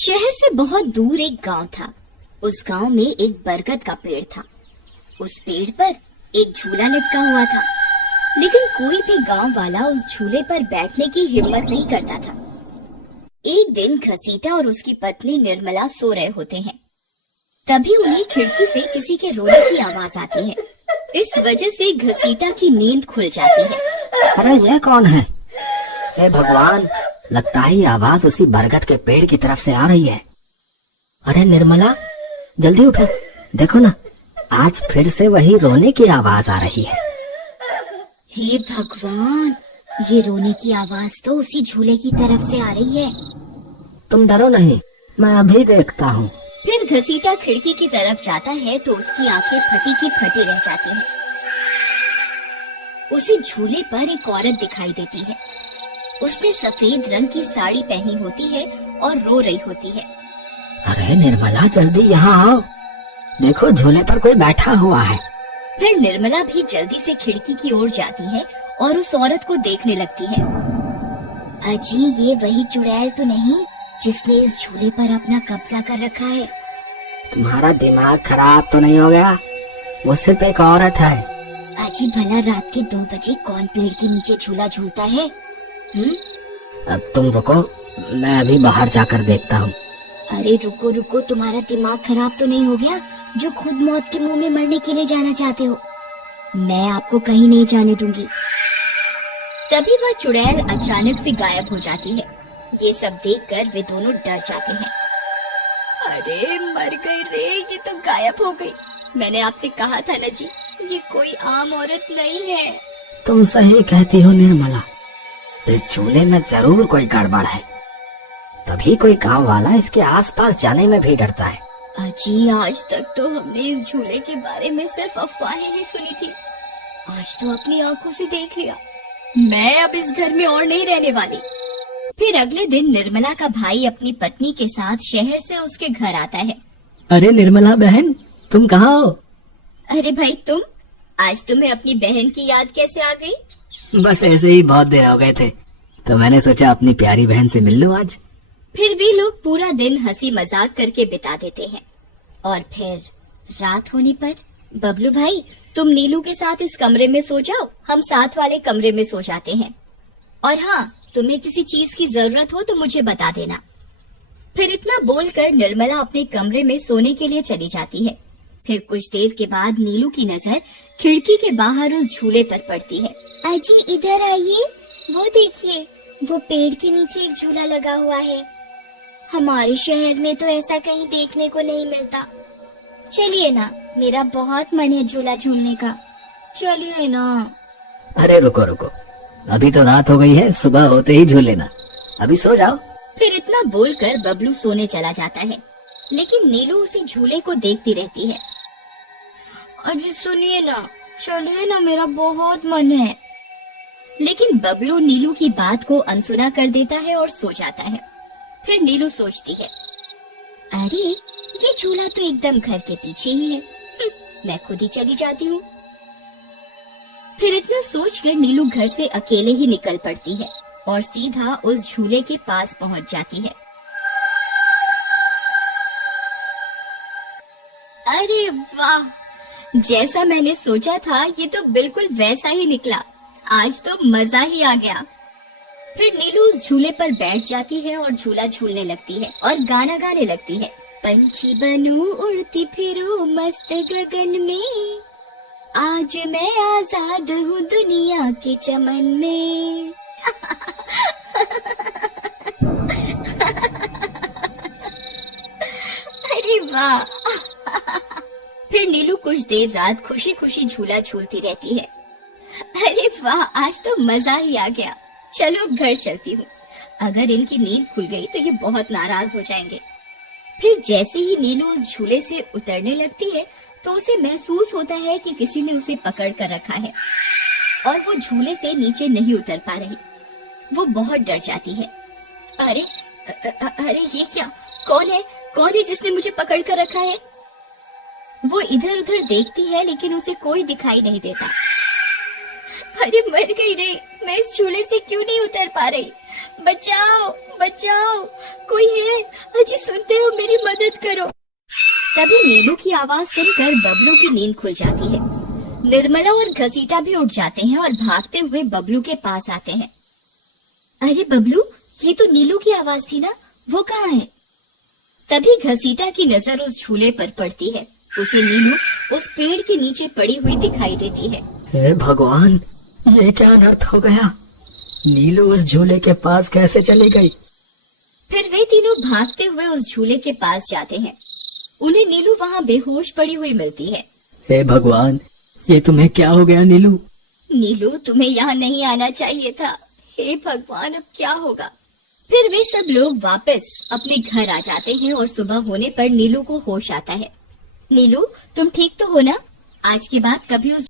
शहर से बहुत दूर एक गांव था। उस गांव में एक बरगद का पेड़ था। उस पेड़ पर एक झूला लटका हुआ था, लेकिन कोई भी गांव वाला उस झूले पर बैठने की हिम्मत नहीं करता था। एक दिन घसीटा और उसकी पत्नी निर्मला सो रहे होते हैं। तभी उन्हें खिड़की से किसी के रोने की आवाज आती है। इस वजह से घसीटा की नींद खुल जाती है। अरे ये कौन है? हे भगवान, लगता है ये आवाज उसी बरगद के पेड़ की तरफ से आ रही है। अरे निर्मला, जल्दी उठो, देखो ना, आज फिर से वही रोने की आवाज आ रही है। हे भगवान, ये रोने की आवाज तो उसी झूले की तरफ से आ रही है। तुम डरो नहीं, मैं अभी देखता हूँ। फिर घसीटा खिड़की की तरफ जाता है तो उसकी आंखें फटी की फटी रह जाती हैं। उसे झूले पर एक औरत दिखाई देती है। उसने सफेद रंग की साड़ी पहनी होती है और रो रही होती है। अरे निर्मला, जल्दी यहाँ आओ, देखो झूले पर कोई बैठा हुआ है। फिर निर्मला भी जल्दी से खिड़की की ओर जाती है और उस औरत को देखने लगती है। अजी, ये वही चुड़ैल तो नहीं जिसने इस झूले पर अपना कब्जा कर रखा है? तुम्हारा दिमाग खराब तो नहीं हो गया? वो सिर्फ एक औरत है। अजी, भला रात के 2 बजे कौन पेड़ के नीचे झूला झूलता है? अब तुम रुको, मैं अभी बाहर जाकर देखता हूँ। अरे रुको रुको, तुम्हारा दिमाग खराब तो नहीं हो गया जो खुद मौत के मुंह में मरने के लिए जाना चाहते हो? मैं आपको कहीं नहीं जाने दूंगी। तभी वह चुड़ैल अचानक से गायब हो जाती है। ये सब देखकर वे दोनों डर जाते हैं। अरे मर गई रे, ये तो गायब हो गई। मैंने आपसे कहा था ना जी, ये कोई आम औरत नहीं है। तुम सही कहती हो निर्मला, इस झूले में जरूर कोई गड़बड़ है, तभी कोई गांव वाला इसके आसपास जाने में भी डरता है। अजी, आज तक तो हमने इस झूले के बारे में सिर्फ अफवाहें ही सुनी थी। आज तो अपनी आंखों से देख लिया। मैं अब इस घर में और नहीं रहने वाली। फिर अगले दिन निर्मला का भाई अपनी पत्नी के साथ शहर से उसके घर आता है। अरे निर्मला बहन, तुम कहाँ हो? अरे भाई, तुम आज तुम्हें अपनी बहन की याद कैसे आ गई? बस ऐसे ही बहुत देर हो गए थे, तो मैंने सोचा अपनी प्यारी बहन से मिल लूं आज। फिर भी लोग पूरा दिन हंसी मजाक करके बिता देते हैं। और फिर रात होने पर, बबलू भाई, तुम नीलू के साथ इस कमरे में सो जाओ, हम साथ वाले कमरे में सो जाते हैं। और हाँ, तुम्हें किसी चीज की जरूरत हो तो मुझे बता देना। फिर इतना बोलकर निर्मला अपने कमरे में सोने के लिए चली जाती है। फिर कुछ देर के बाद नीलू की नजर खिड़की के बाहर उस झूले पर पड़ती है। अजी, इधर आइए, वो देखिए, वो पेड़ के नीचे एक झूला लगा हुआ है। हमारे शहर में तो ऐसा कहीं देखने को नहीं मिलता। चलिए ना, मेरा बहुत मन है झूला झूलने का, चलिए ना। अरे रुको रुको, अभी तो रात हो गई है, सुबह होते ही झूल लेना, अभी सो जाओ। फिर इतना बोलकर बबलू सोने चला जाता है, लेकिन नीलू उसी झूले को देखती रहती है। अजी सुनिए ना, चलिए ना, मेरा बहुत मन है। लेकिन बबलू नीलू की बात को अनसुना कर देता है और सो जाता है। फिर नीलू सोचती है, अरे ये झूला तो एकदम घर के पीछे ही है, मैं खुद ही चली जाती हूँ। फिर इतना सोचकर नीलू घर से अकेले ही निकल पड़ती है और सीधा उस झूले के पास पहुँच जाती है। अरे वाह, जैसा मैंने सोचा था ये तो बिल्कुल वैसा ही निकला। आज तो मजा ही आ गया। फिर नीलू उस झूले पर बैठ जाती है और झूला झूलने लगती है और गाना गाने लगती है। पंछी बनूं, उड़ती फिरूं मस्त गगन में, आज मैं आजाद हूँ दुनिया के चमन में। अरे वाह। फिर नीलू कुछ देर रात खुशी खुशी झूला झूलती रहती है। अरे वाह, आज तो मजा ही आ गया। चलो घर चलती हूँ, अगर इनकी नींद खुल गई तो ये बहुत नाराज हो जाएंगे। फिर जैसे ही नीलू उस झूले से उतरने लगती है तो उसे महसूस होता है कि किसी ने उसे पकड़ कर रखा है और वो झूले से नीचे नहीं उतर पा रही। वो बहुत डर जाती है। अरे अरे ये क्या, कौन है जिसने मुझे पकड़ कर रखा है? वो इधर उधर देखती है लेकिन उसे कोई दिखाई नहीं देता। अरे मर गई रे, मैं इस झूले से क्यों नहीं उतर पा रही? बचाओ बचाओ, कोई है? अजी सुनिए। तभी नीलू की आवाज सुनकर बबलू की नींद खुल जाती है। निर्मला और घसीटा भी उठ जाते हैं और भागते हुए बबलू के पास आते हैं। अरे बबलू, ये तो नीलू की आवाज थी ना, वो कहाँ है? तभी घसीटा की नजर उस झूले पर पड़ती है। उसे नीलू उस पेड़ के नीचे पड़ी हुई दिखाई देती है। हे भगवान, ये क्या अनर्थ हो गया? नीलू उस झूले के पास कैसे चली गई? फिर वे तीनों भागते हुए उस झूले के पास जाते हैं। उन्हें नीलू वहाँ बेहोश पड़ी हुई मिलती है। हे भगवान, ये तुम्हें क्या हो गया नीलू? नीलू, तुम्हें यहाँ नहीं आना चाहिए था। हे भगवान, अब क्या होगा? फिर वे सब लोग वापस अपने घर आ जाते हैं और सुबह होने पर नीलू को होश आता है। नीलू, तुम ठीक तो हो ना? आज के बाद कभी उस